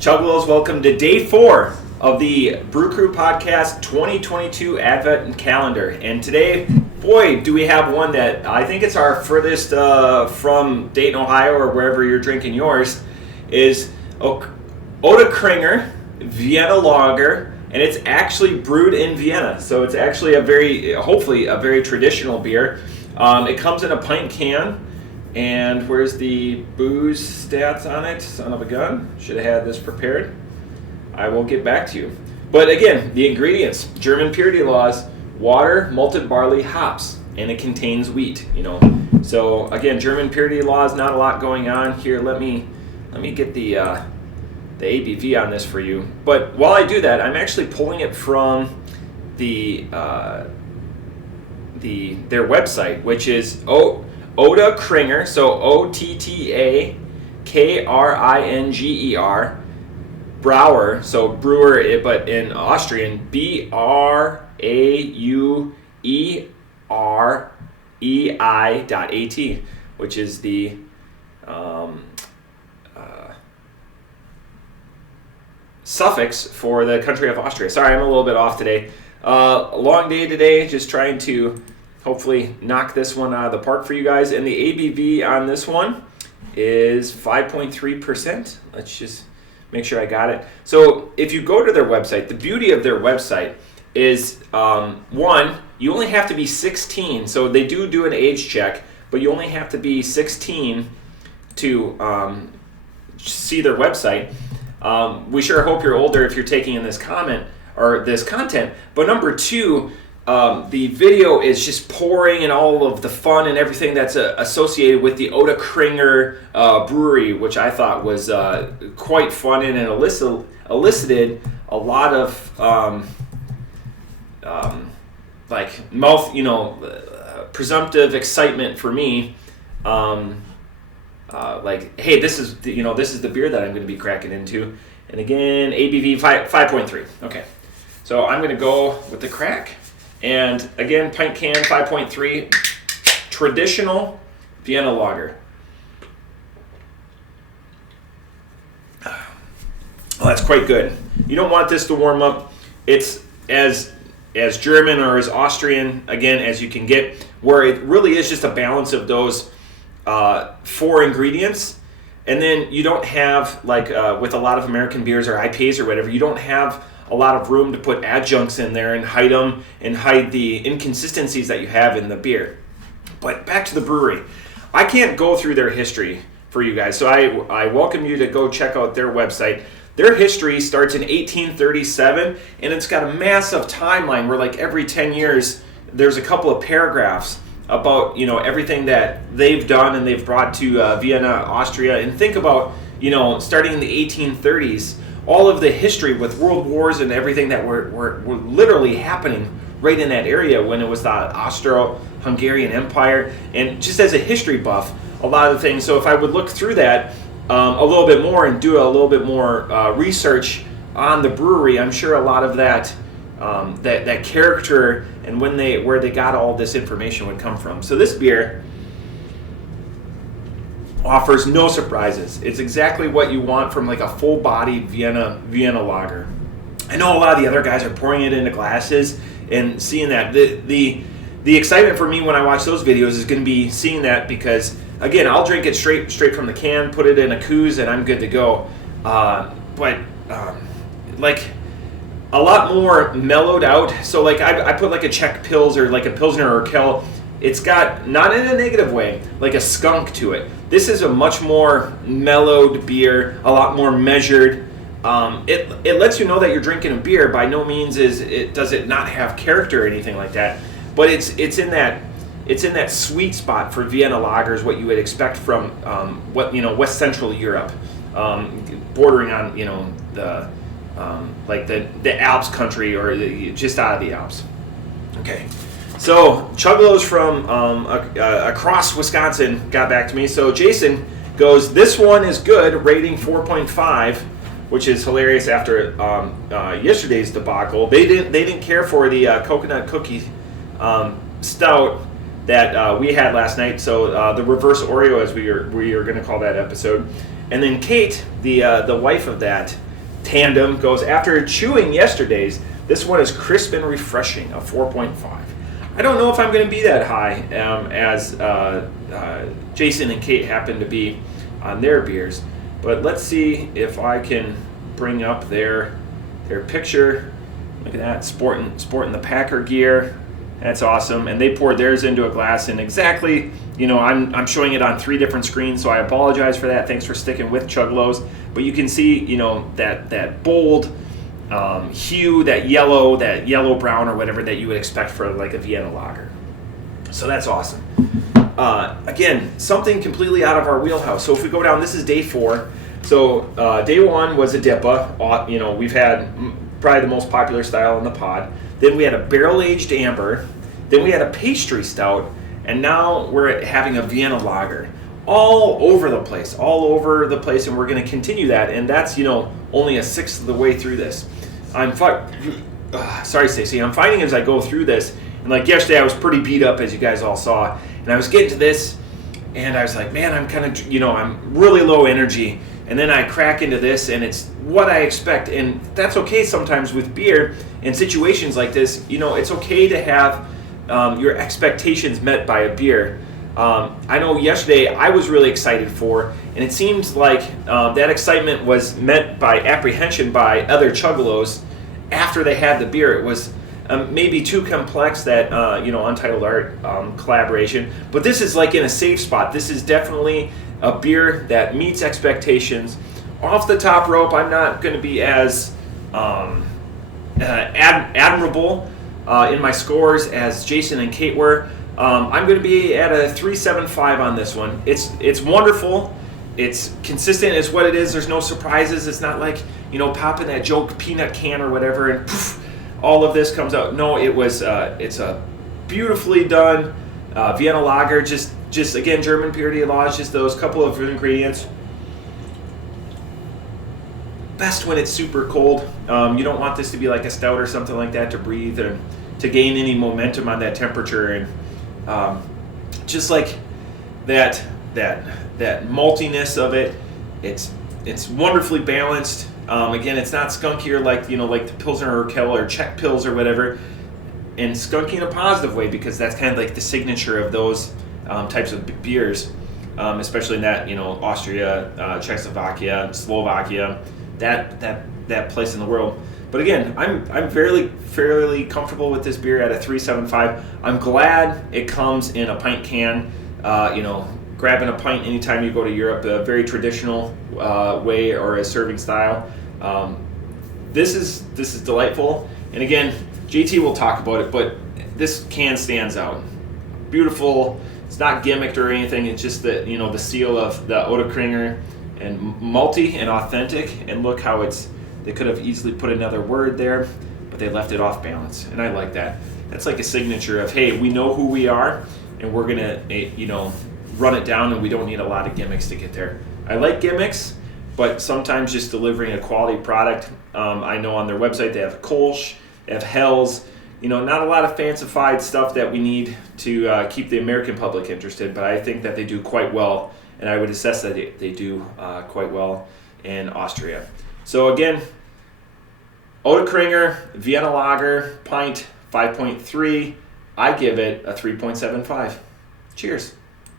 Chuggalos, welcome to day 4 of the Brew Crew Podcast 2022 Advent Calendar. And today, boy, do we have one that I think it's our furthest from Dayton, Ohio, or wherever you're drinking yours, is Ottakringer Vienna Lager, and it's actually brewed in Vienna. So it's actually hopefully a very traditional beer. It comes in a pint can. And where's the booze stats on it? Son of a gun. Should have had this prepared. I will get back to you. But again, the ingredients: German purity laws, water, malted barley, hops, and it contains wheat. So again, German purity laws. Not a lot going on here. Let me get the ABV on this for you. But while I do that, I'm actually pulling it from their website, which is Ottakringer, so Ottakringer, Brauer, so brewer, but in Austrian, Brauerei.at, which is the suffix for the country of Austria. Sorry, I'm a little bit off today. Long day today, just trying to hopefully knock this one out of the park for you guys. And the ABV on this one is 5.3%. Let's just make sure I got it. So if you go to their website, the beauty of their website is, one, you only have to be 16. So they do an age check, but you only have to be 16 to see their website. We sure hope you're older if you're taking in this comment or this content. But number two, the video is just pouring in all of the fun and everything that's associated with the Ottakringer brewery, which I thought was quite fun and elicited a lot of like mouth, presumptive excitement for me. Like, hey, this is the beer that I'm going to be cracking into. And again, ABV 5.3. Okay, so I'm going to go with the crack. And again, pint can, 5.3, traditional Vienna Lager. Well, that's quite good. You don't want this to warm up. It's as German or as Austrian, again, as you can get, where it really is just a balance of those 4 ingredients. And then you don't have, like with a lot of American beers or IPAs or whatever, you don't have a lot of room to put adjuncts in there and hide them and hide the inconsistencies that you have in the beer. But back to the brewery. I can't go through their history for you guys, so I welcome you to go check out their website. Their history starts in 1837, and it's got a massive timeline where, like, every 10 years there's a couple of paragraphs about everything that they've done and they've brought to Vienna, Austria. And think about starting in the 1830s, all of the history with world wars and everything that were literally happening right in that area when it was the Austro-Hungarian Empire. And just as a history buff, a lot of the things. So if I would look through that a little bit more and do a little bit more research on the brewery, I'm sure a lot of that that character and where they got all this information would come from. So this beer offers no surprises. It's exactly what you want from like a full-bodied Vienna Lager. I know a lot of the other guys are pouring it into glasses and seeing that. The excitement for me when I watch those videos is going to be seeing that, because again, I'll drink it straight from the can, put it in a koozie, and I'm good to go. Like a lot more mellowed out. So like I put like a Czech Pils or like a Pilsner or Kel. It's got, not in a negative way, like a skunk to it. This is a much more mellowed beer, a lot more measured. It lets you know that you're drinking a beer. By no means does it not have character or anything like that. But it's in that sweet spot for Vienna lagers, what you would expect from West Central Europe, bordering on the Alps country, or just out of the Alps. Okay. So Chuggalos from across Wisconsin got back to me. So Jason goes, this one is good, rating 4.5, which is hilarious after yesterday's debacle. They didn't care for the coconut cookie stout that we had last night. So the reverse Oreo, as we are going to call that episode. And then Kate, the wife of that, tandem goes, after chewing yesterday's, this one is crisp and refreshing, a 4.5. I don't know if I'm going to be that high as Jason and Kate happen to be on their beers, but let's see if I can bring up their picture. Look at that, sporting the Packer gear. That's awesome. And they poured theirs into a glass, and exactly, I'm showing it on 3 different screens, so I apologize for that. Thanks for sticking with Chuggalos. But you can see, that bold hue, that yellow brown or whatever that you would expect for like a Vienna Lager. So that's awesome. Again, something completely out of our wheelhouse. So if we go down, this is day 4. So day 1 was a DIPA. We've had probably the most popular style in the pod. Then we had a barrel-aged amber. Then we had a pastry stout. And now we're having a Vienna Lager. All over the place, and we're going to continue that. And that's, only a sixth of the way through this. Sorry, Stacey. I'm finding as I go through this, and like yesterday I was pretty beat up, as you guys all saw. And I was getting to this, and I was like, man, I'm kind of, I'm really low energy. And then I crack into this, and it's what I expect. And that's okay sometimes with beer in situations like this. It's okay to have your expectations met by a beer. I know yesterday I was really excited for, and it seems like that excitement was met by apprehension by other Chuggalos after they had the beer. It was maybe too complex, that Untitled Art collaboration. But this is like in a safe spot. This is definitely a beer that meets expectations. Off the top rope, I'm not going to be as admirable in my scores as Jason and Kate were. I'm going to be at a 3.75 on this one. It's wonderful. It's consistent. It's what it is. There's no surprises. It's not like popping that joke peanut can or whatever and poof, all of this comes out. No, it's a beautifully done Vienna Lager. Just again, German purity laws. Just those couple of ingredients. Best when it's super cold. You don't want this to be like a stout or something like that to breathe and to gain any momentum on that temperature. And just like that maltiness of it, it's wonderfully balanced. Again, it's not skunkier like the Pilsner Urquell or Czech Pils or whatever, and skunky in a positive way, because that's kind of like the signature of those types of beers, especially in that Austria, Czechoslovakia, Slovakia, that place in the world. But again, I'm fairly comfortable with this beer at a 3.75. I'm glad it comes in a pint can. Grabbing a pint anytime you go to Europe, a very traditional way or a serving style. This is delightful. And again, JT will talk about it, but this can stands out. Beautiful. It's not gimmicked or anything. It's just the the seal of the Ottakringer, and malty and authentic. And look how they could have easily put another word there, but they left it off balance, and I like that. That's like a signature of, hey, we know who we are, and we're gonna run it down, and we don't need a lot of gimmicks to get there. I like gimmicks, but sometimes just delivering a quality product. I know on their website they have Kolsch, they have Hell's, not a lot of fancified stuff that we need to keep the American public interested, but I think that they do quite well, and I would assess that they do quite well in Austria. So again, Ottakringer, Vienna Lager, pint, 5.3. I give it a 3.75. Cheers.